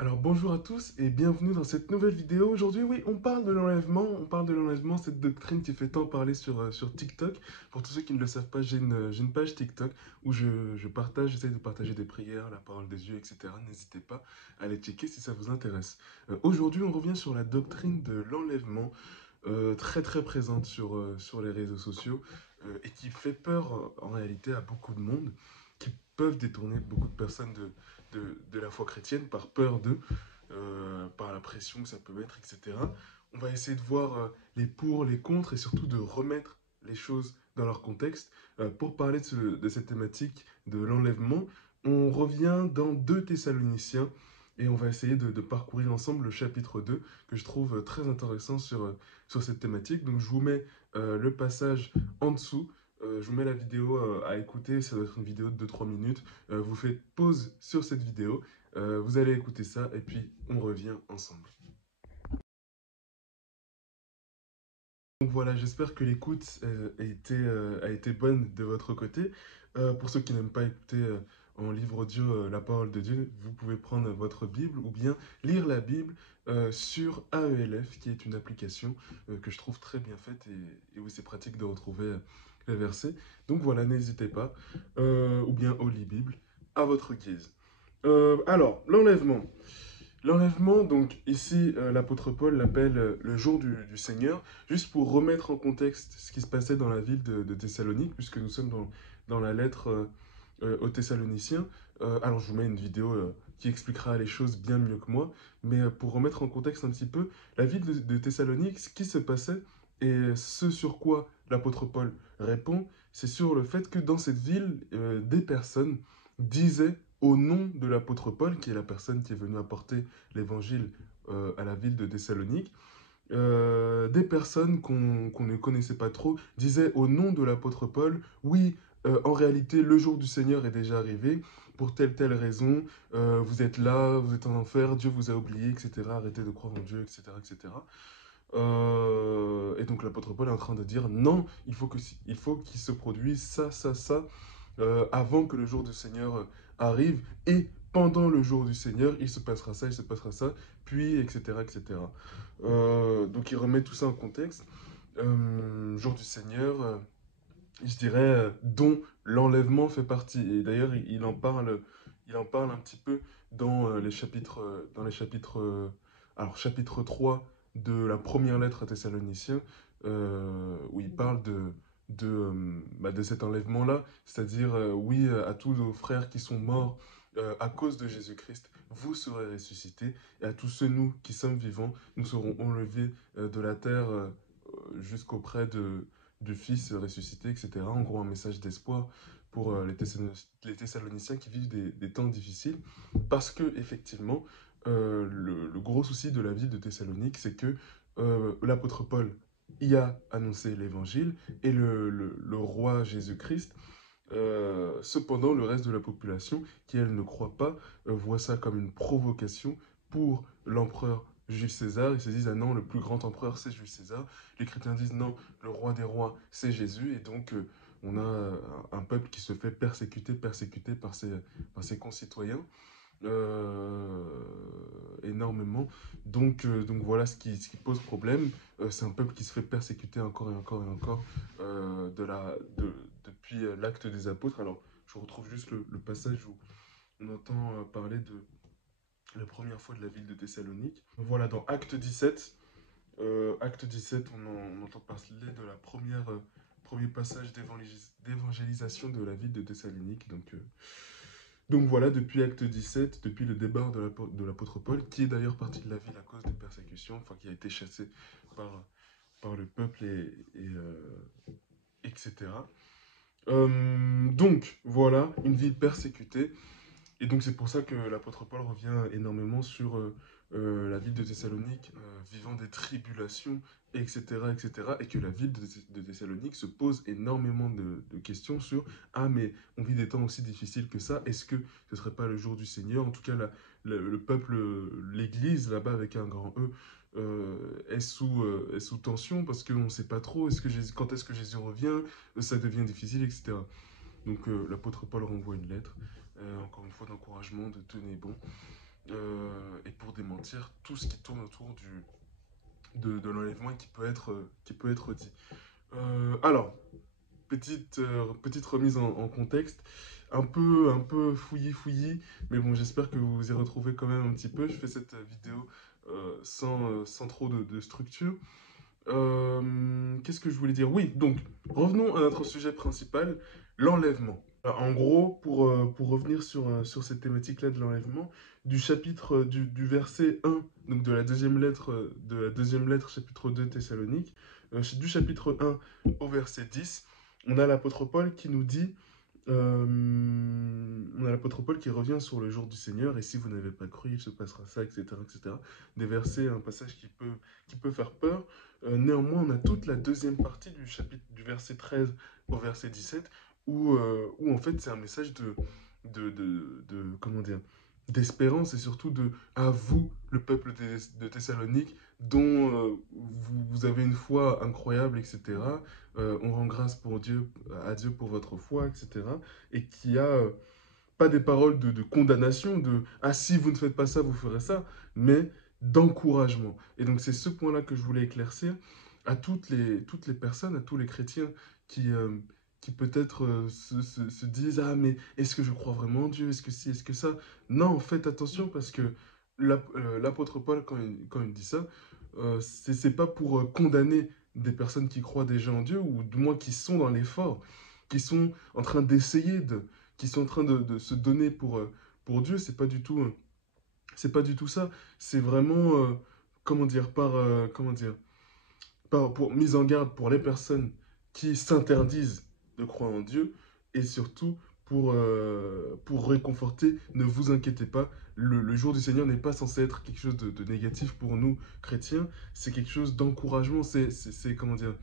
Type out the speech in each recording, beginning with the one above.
Alors bonjour à tous et bienvenue dans cette nouvelle vidéo. Aujourd'hui, oui, on parle de l'enlèvement, cette doctrine qui fait tant parler sur TikTok. Pour tous ceux qui ne le savent pas, j'ai une page TikTok où j'essaie de partager des prières, la parole des dieux, etc. N'hésitez pas à les checker si ça vous intéresse. Aujourd'hui, on revient sur la doctrine de l'enlèvement, très très présente sur les réseaux sociaux et qui fait peur en réalité à beaucoup de monde, qui peuvent détourner beaucoup de personnes de la foi chrétienne par peur d'eux, par la pression que ça peut mettre, etc. On va essayer de voir les pour, les contre et surtout de remettre les choses dans leur contexte. Pour parler de cette thématique de l'enlèvement, on revient dans 2 Thessaloniciens et on va essayer de parcourir ensemble le chapitre 2 que je trouve très intéressant sur cette thématique. Donc je vous mets le passage en dessous. Je vous mets la vidéo à écouter, ça doit être une vidéo de 2-3 minutes. Vous faites pause sur cette vidéo, vous allez écouter ça et puis on revient ensemble. Donc voilà, j'espère que l'écoute a été bonne de votre côté. Pour ceux qui n'aiment pas écouter en livre audio la parole de Dieu, vous pouvez prendre votre Bible ou bien lire la Bible sur AELF, qui est une application que je trouve très bien faite et où c'est pratique de retrouver les versets. Donc voilà, n'hésitez pas. Ou bien au lit Bible, à votre guise. Alors, l'enlèvement. L'enlèvement, donc ici, l'apôtre Paul l'appelle le jour du Seigneur, juste pour remettre en contexte ce qui se passait dans la ville de Thessalonique, puisque nous sommes dans la lettre aux Thessaloniciens. Alors, je vous mets une vidéo qui expliquera les choses bien mieux que moi, mais pour remettre en contexte un petit peu, la ville de Thessalonique, ce qui se passait et ce sur quoi l'apôtre Paul répond, c'est sur le fait que dans cette ville, des personnes disaient au nom de l'apôtre Paul, qui est la personne qui est venue apporter l'évangile à la ville de Thessalonique, des personnes qu'on ne connaissait pas trop disaient au nom de l'apôtre Paul, oui, en réalité, le jour du Seigneur est déjà arrivé, pour telle raison, vous êtes là, vous êtes en enfer, Dieu vous a oublié, etc. Arrêtez de croire en Dieu, etc. etc. Et donc l'apôtre Paul est en train de dire, non, il faut qu'il se produise ça, avant que le jour du Seigneur arrive, et pendant le jour du Seigneur, il se passera ça, puis, etc., etc. Donc il remet tout ça en contexte. Jour du Seigneur, je dirais, dont l'enlèvement fait partie. Et d'ailleurs, il en parle un petit peu dans les chapitres, alors chapitre 3 de la première lettre à Thessaloniciens, où il parle de cet enlèvement-là, c'est-à-dire, oui, à tous nos frères qui sont morts à cause de Jésus-Christ, vous serez ressuscités, et à tous ceux, nous, qui sommes vivants, nous serons enlevés de la terre jusqu'auprès du Fils ressuscité, etc. En gros, un message d'espoir pour les Thessaloniciens qui vivent des temps difficiles. Parce que, effectivement, le gros souci de la ville de Thessalonique, c'est que l'apôtre Paul y a annoncé l'évangile et le roi Jésus-Christ. Cependant, le reste de la population, qui elle ne croit pas, voit ça comme une provocation pour l'empereur Jules César. Ils se disent, ah non, le plus grand empereur, c'est Jules César. Les chrétiens disent, non, le roi des rois, c'est Jésus. Et donc, on a un peuple qui se fait persécuter par ses concitoyens énormément. Donc voilà ce qui pose problème. C'est un peuple qui se fait persécuter encore et encore et encore depuis l'acte des apôtres. Alors, je retrouve juste le passage où on entend parler de la première fois de la ville de Thessalonique. Voilà, dans Acte 17, on entend parler de la premier passage d'évangélisation de la ville de Thessalonique. Donc voilà, depuis Acte 17, depuis le départ de l'apôtre Paul, qui est d'ailleurs parti de la ville à cause des persécutions, enfin qui a été chassé par le peuple etc. Donc voilà, une ville persécutée, et donc c'est pour ça que l'apôtre Paul revient énormément sur la ville de Thessalonique vivant des tribulations, etc., etc., et que la ville de Thessalonique se pose énormément de questions sur «Ah, mais on vit des temps aussi difficiles que ça, est-ce que ce serait pas le jour du Seigneur?» En tout cas, le peuple, l'Église, là-bas, avec un grand E, est sous tension, parce qu'on ne sait pas trop, quand est-ce que Jésus revient, ça devient difficile, etc. Donc l'apôtre Paul renvoie une lettre, encore une fois d'encouragement, de tenez bon. Et anéantir tout ce qui tourne autour de l'enlèvement qui peut être dit. Alors, petite remise en contexte, un peu fouillis, mais bon, j'espère que vous vous y retrouvez quand même un petit peu. Je fais cette vidéo sans trop de structure. Qu'est-ce que je voulais dire? Oui, donc, revenons à notre sujet principal, l'enlèvement. En gros, pour revenir sur cette thématique-là de l'enlèvement, du verset 1, donc de la deuxième lettre, chapitre 2 Thessalonique, du chapitre 1 au verset 10, on a l'apôtre Paul qui nous dit, on a l'apôtre Paul qui revient sur le jour du Seigneur, et si vous n'avez pas cru, il se passera ça, etc., etc. Des versets, un passage qui peut faire peur. Néanmoins, on a toute la deuxième partie du chapitre, du verset 13 au verset 17, où en fait c'est un message comment dire, d'espérance et surtout à vous, le peuple de Thessalonique, dont vous avez une foi incroyable, etc. On rend grâce à Dieu pour votre foi, etc. Et qui a pas des paroles de condamnation, ah si vous ne faites pas ça, vous ferez ça, mais d'encouragement. Et donc c'est ce point-là que je voulais éclaircir à toutes les personnes, à tous les chrétiens qui peut-être se disent, ah mais est-ce que je crois vraiment en Dieu, est-ce que si, est-ce que ça? Non, faites attention parce que l'apôtre Paul, quand il dit ça, c'est pas pour condamner des personnes qui croient déjà en Dieu, ou du moins qui sont dans l'effort, qui sont en train qui sont en train de se donner pour Dieu, c'est pas du tout ça. C'est vraiment, comment dire, pour mise en garde pour les personnes qui s'interdisent de croire en Dieu et surtout pour réconforter, ne vous inquiétez pas, le jour du Seigneur n'est pas censé être quelque chose de négatif pour nous chrétiens, c'est quelque chose d'encouragement, comment dire,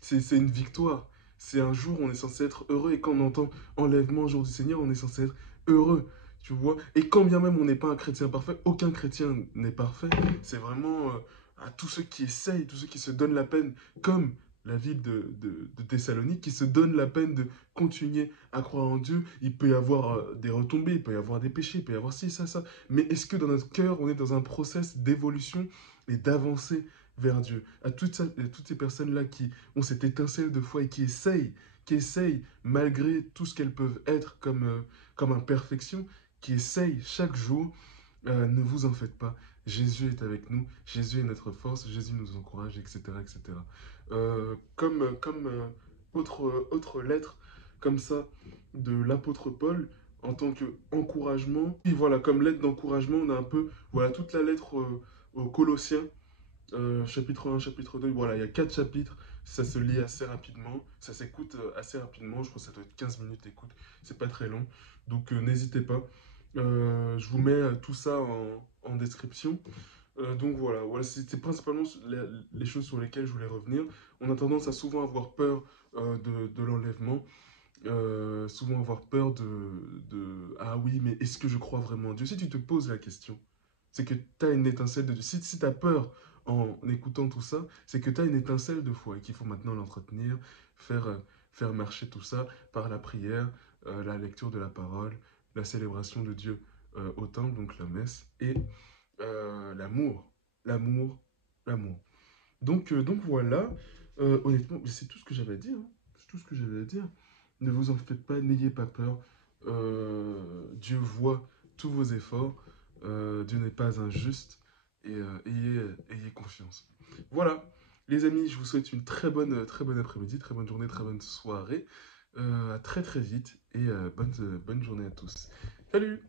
c'est une victoire. C'est un jour où on est censé être heureux et quand on entend enlèvement, jour du Seigneur, on est censé être heureux, tu vois. Et quand bien même on n'est pas un chrétien parfait, aucun chrétien n'est parfait, c'est vraiment à tous ceux qui essayent, tous ceux qui se donnent la peine, comme la ville de Thessalonique, qui se donne la peine de continuer à croire en Dieu. Il peut y avoir des retombées, il peut y avoir des péchés, il peut y avoir ci, ça, ça. Mais est-ce que dans notre cœur, on est dans un process d'évolution et d'avancer vers Dieu? À toutes ces personnes-là qui ont cette étincelle de foi et qui essayent malgré tout ce qu'elles peuvent être comme imperfection, qui essayent chaque jour, ne vous en faites pas. Jésus est avec nous, Jésus est notre force, Jésus nous encourage, etc. etc. Autre lettre comme ça de l'apôtre Paul en tant qu'encouragement. Et voilà, comme lettre d'encouragement, on a un peu voilà, toute la lettre aux Colossiens, chapitre 1, chapitre 2. Voilà, il y a 4 chapitres, ça se lit assez rapidement, ça s'écoute assez rapidement, je crois que ça doit être 15 minutes d'écoute, c'est pas très long, donc n'hésitez pas. Je vous mets tout ça en description. Donc voilà, c'était principalement les choses sur lesquelles je voulais revenir. On a tendance à souvent avoir peur de l'enlèvement, souvent avoir peur ah oui, mais est-ce que je crois vraiment en Dieu? Si tu te poses la question, c'est que tu as une étincelle de Dieu. Si tu as peur en écoutant tout ça, c'est que tu as une étincelle de foi et qu'il faut maintenant l'entretenir, faire marcher tout ça par la prière, la lecture de la parole, la célébration de Dieu au temple, donc la messe, et l'amour, l'amour, l'amour. Donc voilà, honnêtement, c'est tout ce que j'avais à dire, hein. C'est tout ce que j'avais à dire. Ne vous en faites pas, n'ayez pas peur. Dieu voit tous vos efforts. Dieu n'est pas injuste. Et ayez confiance. Voilà, les amis, je vous souhaite une très bonne après-midi, très bonne journée, très bonne soirée. À très très vite et bonne journée à tous. Salut!